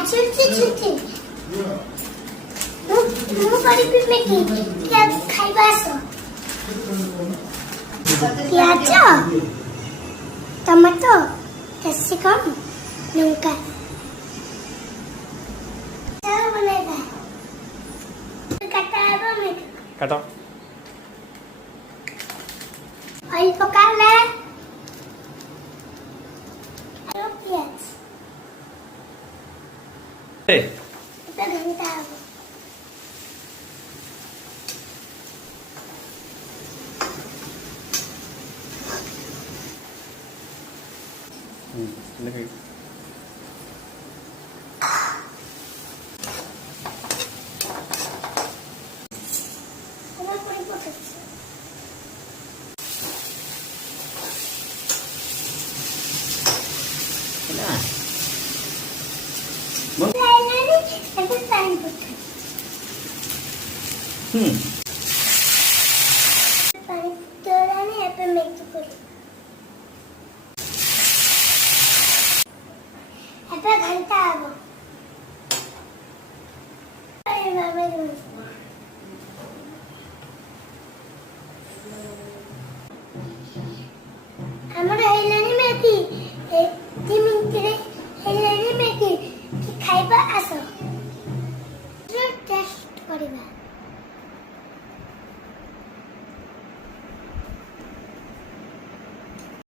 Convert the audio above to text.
ଛୁଟି ମୁଁ କରିବି ମ୍ୟାଗି ଖାଇବା ଆସ ପିଆଜ ଟମାଟୋ କ୍ୟାପ୍ସିକମ୍ ଲଙ୍କା ବନେଇବା काटो ऑयल पका ले और प्याज ए इतना घंटा लगे पानी तो रानी पे मेक